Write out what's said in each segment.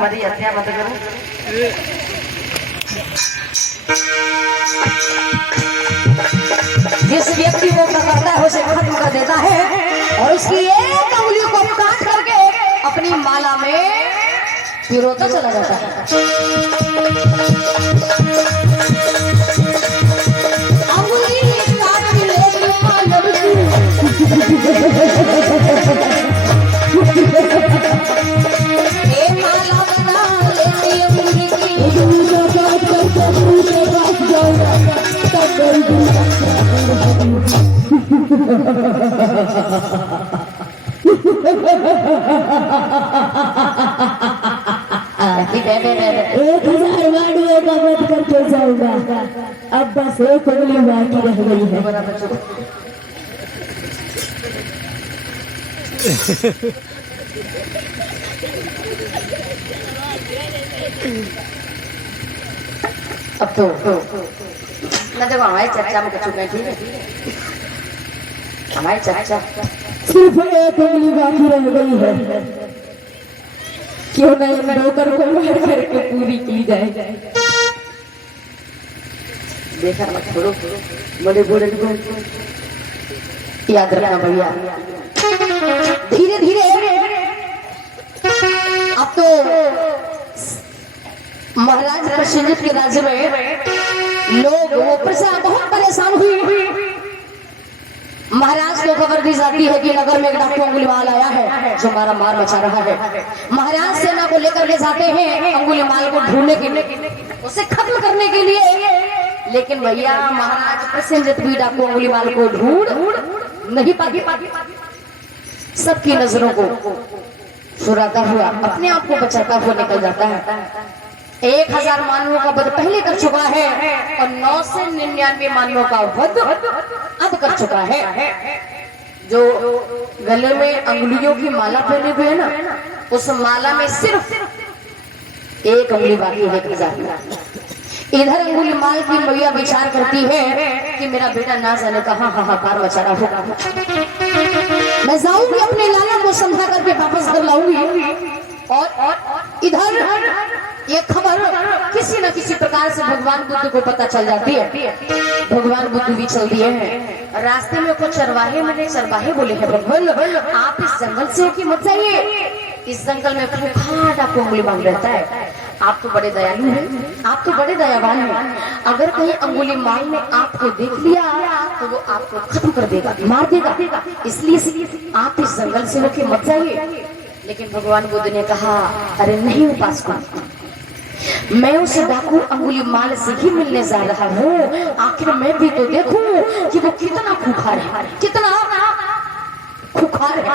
मरी हत्या मत करो। जिस व्यक्ति को पकड़ता है उसे खत्म कर देता है और उसकी एक उंगली को काट करके अपनी माला में पिरोता चला जाता है। उंगली काट ले माला बना लेती उंगली की 1000 वाड़ियों का वध करके जाऊंगा। अब बस एक उंगली बाकी रह गई है। अब तो ना देखो हमारी चर्चा में कुछ बैठी है। हमारी चर्चा सिर्फ एक उंगली बाकी रह गई है। क्यों नहीं नौकर को मार करके पूरी की जाए। देखा मत छोड़ो, बड़े बड़े याद रखना भैया। धीरे धीरे अब तो महाराज प्रसेनजित के राज्य में लोग वो प्रजा बहुत परेशान हुई। महाराज को खबर दी जाती है कि नगर में एक डाकू अंगुलीमाल आया है जो हमारा मार मचा रहा है। महाराज सेना को लेकर के जाते हैं अंगुलीमाल को ढूंढने के लिए, उसे खत्म करने के लिए। लेकिन भैया महाराज प्रसेनजित भी डाकू अंगुलीमाल को ढूंढ नहीं पाती। सबकी नजरों को चुराता हुआ अपने आप को बचाता हुआ निकल जाता है। 1000 मानवों का वध पहले कर चुका है और 999 मानवों का वध अब कर चुका है। जो गले में अंगुलियों की माला पहने हुए है ना, उस माला में सिर्फ एक उंगली बाकी है। 1000 इधर अंगुलीमाल की मैया विचार करती है कि मेरा बेटा ना जाने कहाँ हाहाकार मचा रहा होगा। मैं जाऊंगी अपने लाला को समझा करके वापस घर लाऊंगी। और इधर ये खबर किसी न किसी प्रकार से भगवान बुद्ध को पता चल जाती है। भगवान बुद्ध भी चल दिए हैं। रास्ते में कुछ चरवाहे मिले। चरवाहे बोले हैं भगवान आप इस जंगल से होके मत जाइए, इस जंगल में भूखा डाकू अंगुलीमाल रहता है। आप तो बड़े दयालु हैं, आप तो बड़े दयावान हैं। अगर कहीं अंगुलीमाल ने आपको देख लिया तो वो आपको खत्म कर देगा, मार देगा। इसलिए आप इस जंगल से होके मत जाइए। लेकिन भगवान बुद्ध ने कहा अरे नहीं उपासक, मैं उस डाकू अंगुलीमाल से ही मिलने जा रहा हूँ। आखिर मैं भी तो देखूं कि वो कितना खूंखार है, कितना खूंखार है।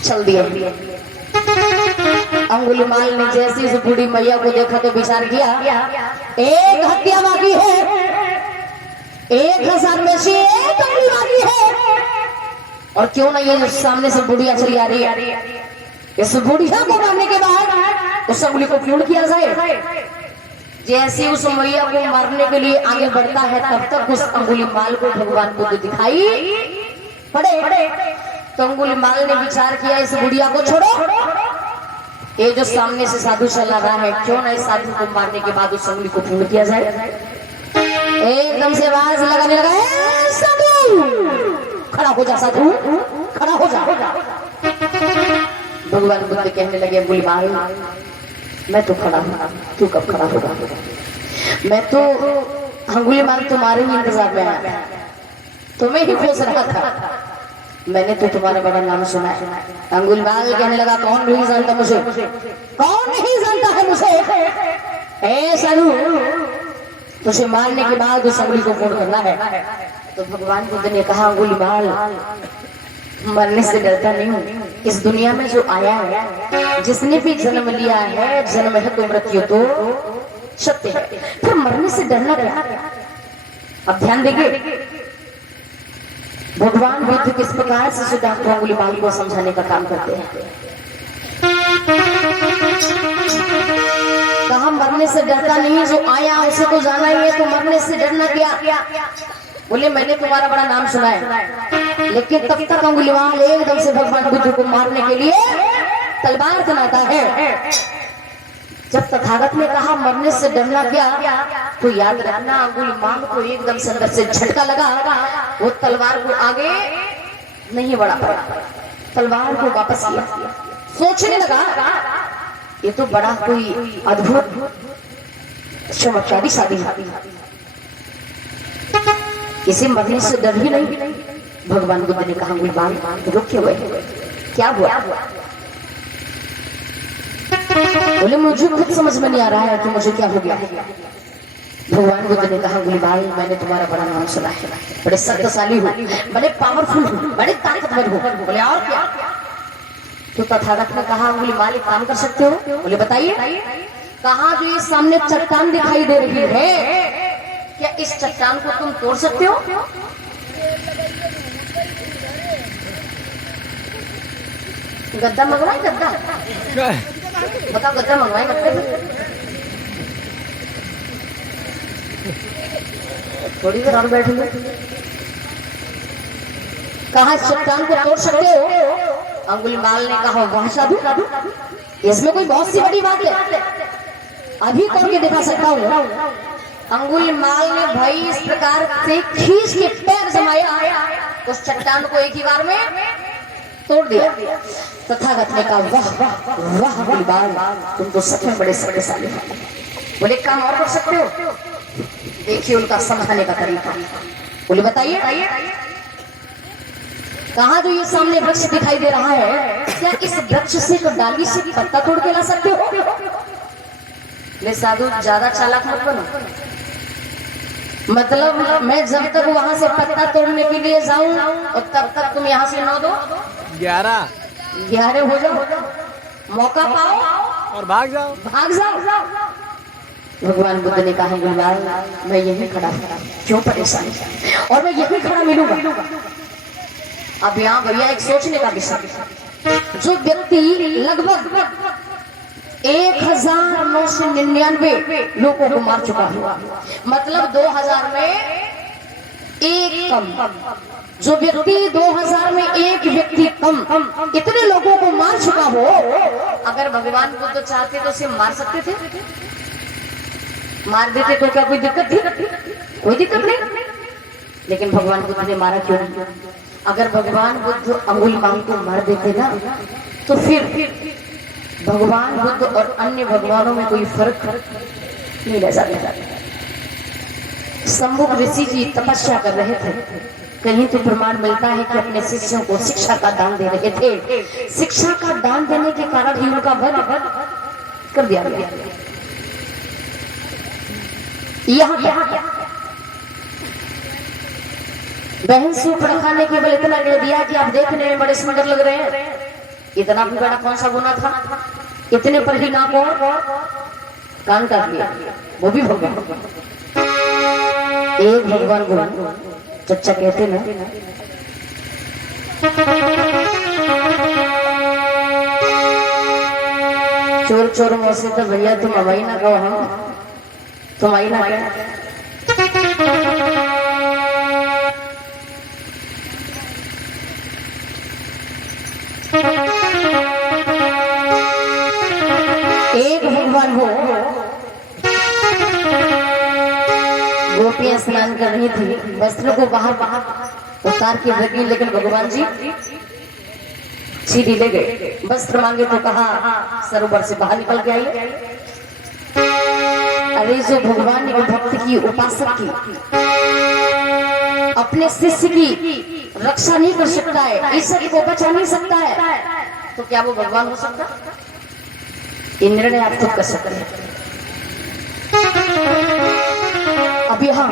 चल दिया। अंगुलीमाल ने जैसे उस बूढ़ी मैया को देखा तो विचार किया एक हत्या बाकी है, 1000 में से एक उंगली बाकी है। और क्यों ना ये सामने से बुढ़िया चली आ रही है, इस बुढ़िया को मारने के बाद उस उंगली को पूर्ण किया जाए। जैसे उस मैया को मारने के लिए आगे बढ़ता है तब तक उस अंगुलीमाल को भगवान बुद्ध दिखाई पड़े। तो अंगुलीमाल ने विचार किया इस बुढ़िया को छोड़ो, ये जो सामने से साधु चला रहा है क्यों ना इस साधु को मारने के बाद उस उंगली को पूर्ण किया जाए। एकदम से आवाज लगाने लगा साधु खड़ा हो जा, साधु खड़ा हो जा। भगवान बुद्ध कहने लगे अंगुलीमाल मैं तो खड़ा हूँ, तू कब खड़ा होगा? मैं तो अंगुलीमाल तुम्हारे ही इंतजार में आया, तुम्हें ही खोज रहा था। मैंने तो तुम्हारा बड़ा नाम सुना है। अंगुलीमाल कहने लगा कौन नहीं जानता मुझे, कौन नहीं जानता है मुझे। ए साधु तुझे मारने के बाद उस उंगली को पूर्ण करना है। तो भगवान बुद्ध ने कहा अंगुलीमाल मरने से डरता नहीं हूँ। इस दुनिया में जो आया है, जिसने भी जन्म लिया है, जन्म है तो मृत्यु तो सत्य है, फिर मरने से डरना क्या? अब ध्यान देंगे भगवान बुद्ध किस प्रकार से सिद्धार्थ अंगुलीमाल को समझाने का काम करते हैं। कहा मरने से डरता नहीं, जो आया उसे तो जाना ही है, तो मरने से डरना क्या? बोले मैंने तुम्हारा बड़ा नाम सुना है, लेकिन तब तक अंगुलीमाल एकदम से भगवान बुद्ध को मारने के लिए तलवार चलाता है। जब तथागत ने कहा मरने से डरना क्या, तो याद रखना अंगुलीमाल को एकदम से अंदर से झटका लगा, वो तलवार को आगे नहीं बढ़ा पाया, तलवार को वापस किया। सोचने लगा ये तो बड़ा कोई अद्भुत चमत्कारी शादी है, इसे मरने से डर ही नहीं। भगवान बुद्ध ने कहा अंगुलीमाल रुके हुए, क्या हुआ? बोले मुझे खुद समझ में नहीं आ रहा है कि मुझे क्या हो गया। भगवान बुद्ध ने कहा अंगुलीमाल मैंने तुम्हारा बड़ा नाम सुना है, बड़े शक्तिशाली हो, बड़े पावरफुल हो, बड़े ताकतवर हो। बोले और क्या? तो तथागत ने कहा अंगुलीमाल एक काम कर सकते हो। बोले बताइए। कहा जो ये सामने चट्टान दिखाई दे रही है, क्या इस चट्टान को तुम तोड़ सकते हो? गद्दा मंगवाए, गद्दा बताओ, गद्दा मंगवाए मतलब थोड़ी देर और बैठेंगे। कहा इस चट्टान को तोड़ सकते हो? अंगुलीमाल ने कहा वाह साधु, इसमें कोई बहुत सी बड़ी बात है, अभी करके दिखा सकता हूँ। अंगुलीमाल ने भाई इस प्रकार से खींच के पैर जमाया, उस चट्टान को एक ही बार में तोड़ दिया। तथागत ने कहा वाह वाह वाह अंगुलीमाल, तुम तो सच में बड़े शक्तिशाली हो। बोले काम और कर सकते हो? देखिए उनका समझाने का तरीका। बोले बताइए। कहा जो ये सामने वृक्ष दिखाई दे रहा है, क्या इस वृक्ष से तो डाली से पत्ता तोड़ के ला सकते हो? ले साधु ज्यादा चालाक मत बनो, मतलब मैं जब तक वहां से पत्ता तोड़ने के लिए जाऊं और तब तक तुम यहाँ से 9 दो 11 हो जाओ, मौका पाओ और भाग जाओ। भगवान बुद्ध ने कहा अंगुलीमाल मैं यहीं खड़ा हूं, क्यों परेशान, और मैं यहीं खड़ा मिलूंगा। अब यहाँ भैया एक सोचने का विषय, जो व्यक्ति लगभग 1999 लोगों को मार चुका है, मतलब 2000 में एक कम, जो व्यक्ति 2000 में एक व्यक्ति कम इतने लोगों को मार चुका हो, अगर भगवान बुद्ध चाहते तो उसे मार सकते थे, मार देते तो क्या कोई दिक्कत थी? कोई दिक्कत नहीं। लेकिन भगवान बुद्ध ने मारा क्यों नहीं? अगर भगवान बुद्ध अंगुलीमाल को मार देते ना, तो फिर भगवान बुद्ध और अन्य भगवानों में कोई फर्क नहीं रह जाता। शंभु ऋषि जी तपस्या कर रहे थे, कहीं तो प्रमाण मिलता है कि अपने शिष्यों को शिक्षा का दान दे रहे थे। शिक्षा का दान देने के कारण ही उनका वध कर दिया गया। यहाँ बहन सूपड़ खाने के बल इतना दे दिया कि आप देखने में बड़े सुंदर लग रहे हैं, इतना भी बड़ा कौन सा गुना था? इतने पर ही नाक और कान काट लिया, वो भी भगवान। एक भगवान को चच्चा कहते ना, चोर चोर मौसे तो भैया तुम अवाई ना कहो, हम तुम आई ना क्या? एक भगवान हो, गोपियां स्नान कर रही थी, वस्त्रों को बाहर उतार के रखी, लेकिन भगवान जी सीधी ले गए। वस्त्र मांगे तो कहा सरोवर से बाहर निकल के आइए। अरे जो भगवान ने भक्त की, उपासक की, अपने शिष्य की रक्षा नहीं कर सकता है, ईश्वर को बचा नहीं सकता है, तो क्या वो भगवान हो सकता? ये निर्णय आप खुद कर सकते हैं। अब यहाँ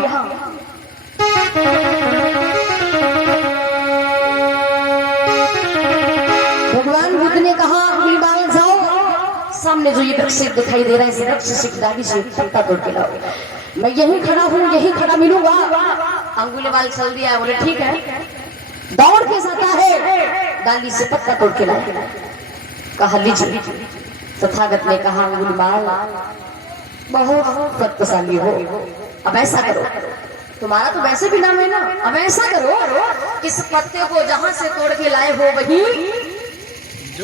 भगवान बुद्ध ने कहा अंगुलीमाल जाओ, सामने जो ये वृक्ष दिखाई दे रहा है, इस वृक्ष से डाली से पत्ता तोड़ के लाओ, मैं यहीं खड़ा हूँ, यहीं खड़ा मिलूंगा। अंगुलीमाल चल दिया, बोले ठीक है, दौड़ के जाता है, डाली से पत्ता तोड़ के लाए, कहा लीजिए। तथागत ने कहा अंगुलीमाल बहुत शक्तिशाली हो, अब ऐसा करो, तुम्हारा तो वैसे भी नाम है ना। अब ऐसा करो, इस पत्ते को जहां से तोड़ के लाए हो वही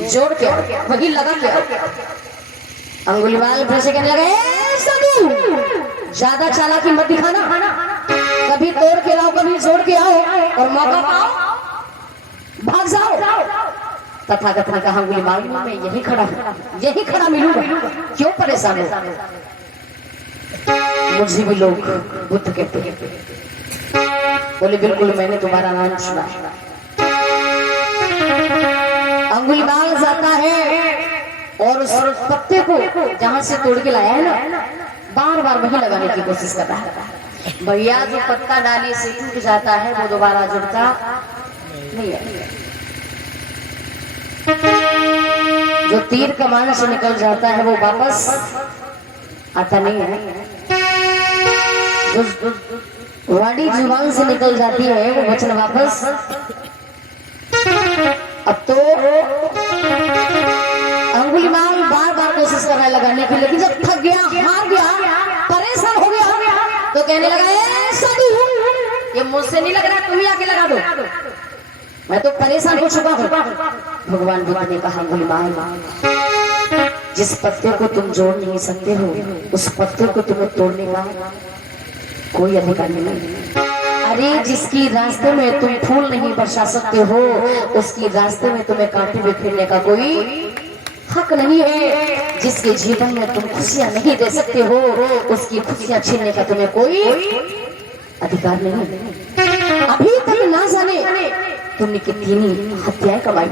जोड़ के वही लगा के अंगुलीमाल फिर से कहने लगे, साधु ज्यादा चालाकी मत दिखाना, कभी तोड़ के लाओ कभी जोड़ के आओ और मौका पाओ भाग जाओ। तथागत ने कहा, अंगुलीमाल मैं यही खड़ा मिलूंगा, क्यों परेशान हो? मुझे भी लोग बुद्ध कहते हैं। बोले बिल्कुल मैंने तुम्हारा नाम सुना। अंगुलीमाल जाता है और उस पत्ते को जहां से तोड़ के लाया है ना, बार बार वही लगाने की कोशिश कर रहा है। भैया जो पत्ता डाली से टूट जाता है वो दोबारा जुड़ता नहीं है। जो तीर कमान से निकल जाता है वो वापस आता नहीं है। जो वाणी जुबान से निकल जाती है वो वचन वापस। अब तो अंगुलीमाल बार बार कोशिश कर रहा है लगाने की, लेकिन जब थक गया, हार गया, परेशान हो गया तो कहने लगा, ए साधु ये मुझसे नहीं लग रहा, तुम ही आके लगा दो, मैं तो परेशान हो चुका हूँ। भगवान बुद्ध ने कहा, अंगुलीमाल जिस पत्ते को तुम जोड़ नहीं सकते हो उस पत्ते को तुम्हें तोड़ने का कोई अधिकार नहीं। अरे जिसकी रास्ते में तुम फूल नहीं बरसा सकते हो उसकी रास्ते में तुम्हें कांटे बिखेरने का कोई हक नहीं है। जिसके जीवन में तुम खुशियां नहीं दे सकते हो उसकी खुशियां छीनने का तुम्हें कोई अधिकार नहीं। अभी तक ना जाने तुमने कितनी हत्याएं कमाई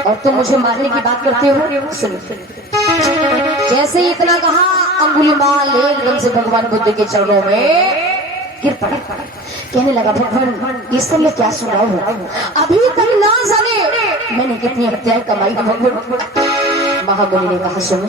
और तुम मुझे मारने की बात करते हो। सुनो, जैसे ही इतना कहा अंगुलीमाल एकदम से भगवान बुद्ध के चरणों में गिर पड़ा। कहने लगा, भगवान ये सब मैं क्या सुना हूँ, अभी तक ना जाने मैंने कितनी हत्याएं कमाई है भगवान। महामुनि ने कहा, सुनो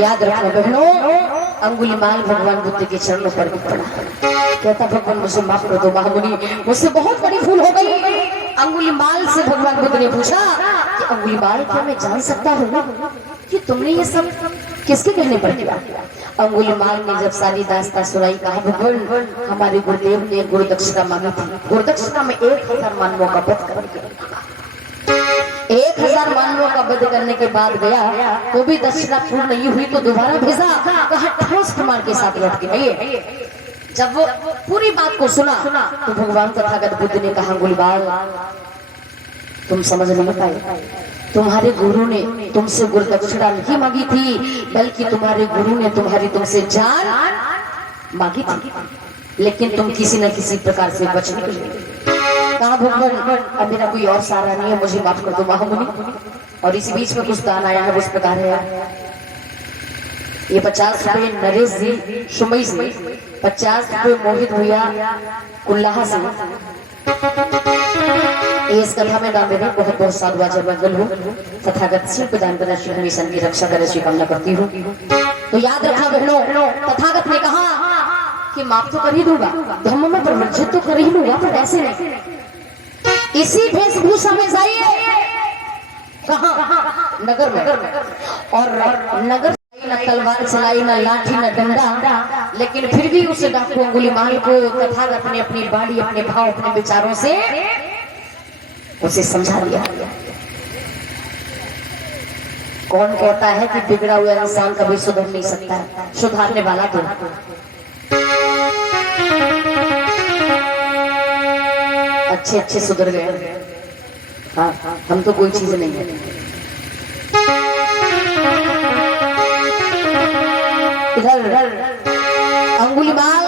याद रखना बहनों, अंगुलीमाल भगवान बुद्ध के चरणों पर पड़ा। कहता, भगवान मुझे माफ कर दो महामुनि, मुझसे बहुत बड़ी भूल हो गई। अंगुलीमाल से भगवान बुद्ध ने पूछा कि अंगुलीमाल क्या मैं जान सकता हूँ कि तुमने ये सब किसके कहने पर किया? अंगुलीमाल ने जब सारी दास्तां सुनाई, कहा, भगवान हमारे गुरुदेव ने गुरुदक्षिणा मांगी थी, गुरुदक्षिणा में 1000 मानवों का वध करके 1000 1000 मानवों का वध करने के बाद गया तो भी दक्षिणा पूर्ण नहीं हुई तो दोबारा भेजा, कहा ठोस प्रमाण के साथ लौट के आइए। जब वो पूरी बात को सुना तो भगवान तथागत बुद्ध ने कहा अंगुलीमाल तुम समझ नहीं पाए, तुम्हारे गुरु ने तुमसे गुरु दक्षिणा नहीं मांगी थी, बल्कि तुम्हारे गुरु ने तुमसे जान मांगी थी, लेकिन तुम किसी न किसी प्रकार से बच निकले। कहा भगवान अब मेरा कोई और सहारा नहीं है, मुझे माफ कर दो महामुनि। और इसी बीच में कुछ दान आया है, उस प्रकार है ये 50 रुपए नरेश जी सुमई से, 50 रुपए मोहित भैया कुल्लाहा से। इस कथा में दान देने बहुत बहुत साधु आचार्य मंगल हो, तथागत श्री प्रदान कर श्री मिशन की रक्षा करे श्री कामना करती हूँ। तो याद रखा बहनों, तथागत ने कहा कि माफ तो कर ही दूंगा, धर्म में प्रवर्जित तो कर ही दूंगा, पर ऐसे नहीं। इसी वेशभूषा में जाइए कहाँ नगर में, और नगर न तलवार चलाई न लाठी न डंडा, लेकिन फिर भी उस डाकू अंगुलीमाल को तथागत ने अपनी बाड़ी अपने भाव अपने विचारों से उसे समझा दिया। कौन कहता है कि बिगड़ा हुआ इंसान कभी सुधर नहीं सकता, सुधारने वाला तो अच्छे सुधर गए। हाँ हम तो कोई चीज नहीं है। इधर अंगुलीमाल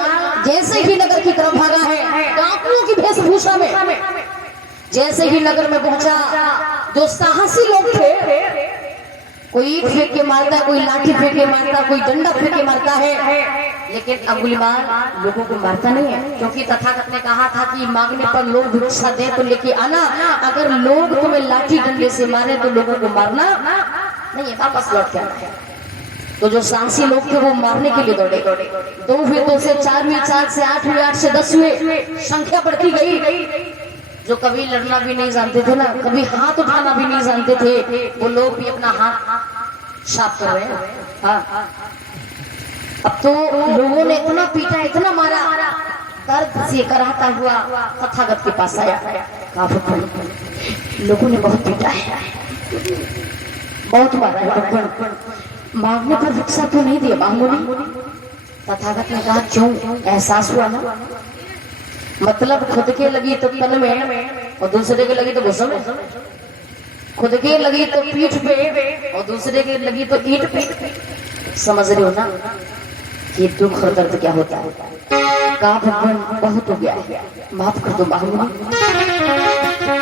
जैसे ही नगर की तरफ भागा है डाकुओं की वेशभूषा में, जैसे ही नगर में पहुंचा जो साहसी लोग थे, कोई ईंट फेंक के मारता है, कोई लाठी फेंक के मारता है, कोई डंडा फेंक के मारता है, लेकिन अंगुलीमाल लोगों को मारता नहीं है, क्योंकि तथागत ने कहा था कि मांगने पर लोग भिक्षा दे तो लेके आना, अगर लोग तुम्हें लाठी डंडे से मारे तो लोगों को मारना नहीं है, वापस लौट के आना है। तो जो साहसी लोग थे वो मारने के लिए दौड़े, 2 हुए, 2 से 4 हुए, 4 से 8 हुए, 8 से 10 हुए, संख्या बढ़ती गई। जो कभी लड़ना भी नहीं जानते थे ना, कभी हाथ उठाना भी नहीं जानते थे, वो लोग भी अपना हाथ साफ कर रहे हैं। हाँ अब तो लोगों ने इतना पीटा इतना मारा, दर्द से कराहता हुआ तथागत के पास आया। लोगों ने बहुत पीटा है, बहुत मारा है, मांगने पर भिक्षा तो नहीं दिया मांगोनी। तथागत ने कहा क्यों, एहसास हुआ ना, मतलब खुद के लगी तो तन में और दूसरे के लगी तो घुसम में, खुद के लगी तो पीठ पे और दूसरे के लगी तो ईंट पे। समझ रहे हो ना कि दुख और दर्द क्या होता है। कहा भगवान बहुत हो गया है, माफ कर दो महामुनि,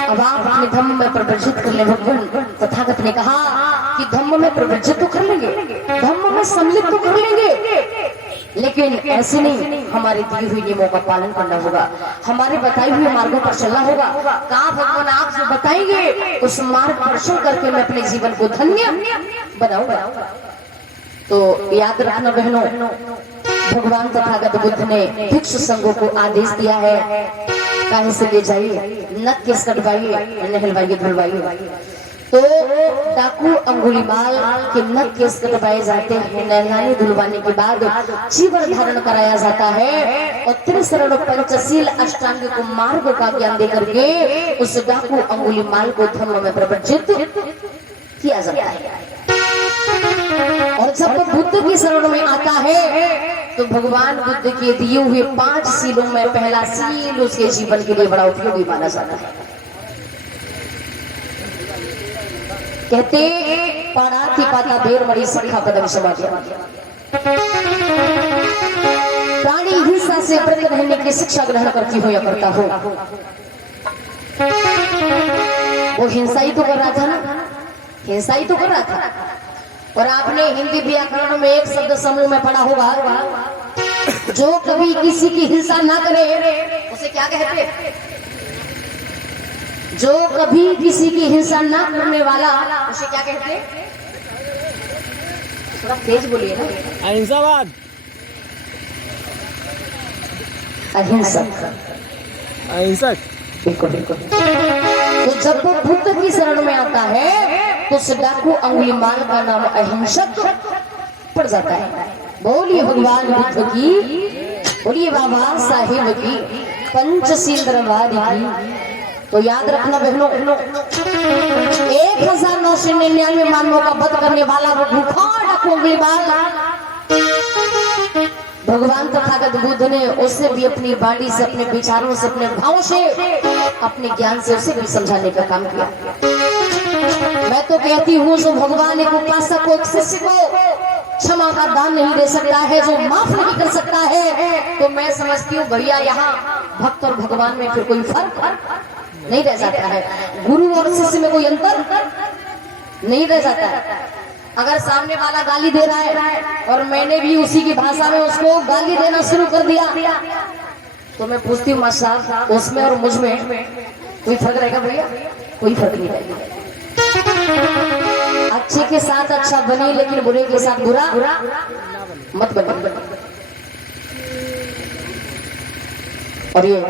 अब आप अपने धम्म में प्रवर्जित कर ले भगवान। तथागत ने कहा कि धम्म में प्रवर्जित तो कर लेंगे, धम्म में सम्मिलित तो कर लेंगे, लेकिन ऐसे नहीं, हमारे दिए हुए नियमों का पालन करना होगा, हमारे बताए हुए मार्गों पर चलना होगा। कहा भगवान आप जो बताएंगे उस मार्ग पर चल करके मैं अपने जीवन को धन्य बनाऊंगा। तो याद रखना बहनों, भगवान तथागत बुद्ध ने भिक्षु संघों को आदेश दिया है, कहीं से ले जाइए, नक केस कटवाइए, नहलवाइए धुलवाइए। तो डाकू अंगुलीमाल के नक केस कटवाए जाते हैं, नहलाने धुलवाने के बाद चीवर धारण कराया जाता है और त्रिशरण पंचशील अष्टांग को मार्ग का ज्ञान देकर के उस डाकू अंगुलीमाल को धर्म में प्रवर्जित किया जाता है। और जब बुद्ध की शरण में आता है तो भगवान बुद्ध के दिए हुए 5 सीलों में पहला सील उसके जीवन के लिए बड़ा उपयोगी माना जाता है। कहते पाणाति पाता बेर मरी सखा पदम समा गया। प्राणी हिंसा से व्रत रहने की शिक्षा ग्रहण करती हो या करता हो, वो हिंसा ही तो कर रहा था ना, हिंसा ही तो कर रहा था। और आपने हिंदी व्याकरण में एक शब्द समूह में पढ़ा होगा, जो कभी किसी की हिंसा ना करे उसे क्या कहते हैं? जो कभी किसी की हिंसा ना करने वाला उसे क्या कहते हैं? थोड़ा तेज बोलिए ना। अहिंसावाद, अहिंसक, अहिंसक। बिल्कुल बिल्कुल। तो जब वो बुद्ध की शरण में आता है तो उस डाकू अंगुलीमाल का नाम अहिंसक पड़ जाता है। बोलिए भगवान बुद्ध की, बोलिए बाबा साहिब की, पंचशील दरबार की। तो याद रखना बहनों, 1999 मानवों का वध करने वाला वो भूखा डाकू उंगलीवाल भगवान तथागत बुद्ध ने उससे भी अपनी वाणी से, अपने विचारों से, अपने भावों से, अपने ज्ञान से उसे भी समझाने का काम किया। मैं तो कहती हूँ जो भगवान एक उपासक को, एक शिष्य को क्षमा का दान नहीं दे सकता है, जो माफ नहीं कर सकता है, तो मैं समझती हूँ भैया यहाँ भक्त और भगवान में फिर कोई फर्क नहीं रह जाता है। गुरु और शिष्य में कोई अंतर नहीं रह जाता है। अगर सामने वाला गाली दे रहा है और मैंने भी उसी की भाषा में उसको गाली देना शुरू कर दिया, तो मैं पूछती हूँ मास्टर साहब उसमें और मुझ में कोई फर्क रहेगा भैया? कोई फर्क नहीं रहेगा। अच्छे के साथ अच्छा बने, लेकिन बुरे के साथ बुरा मत बने। और ये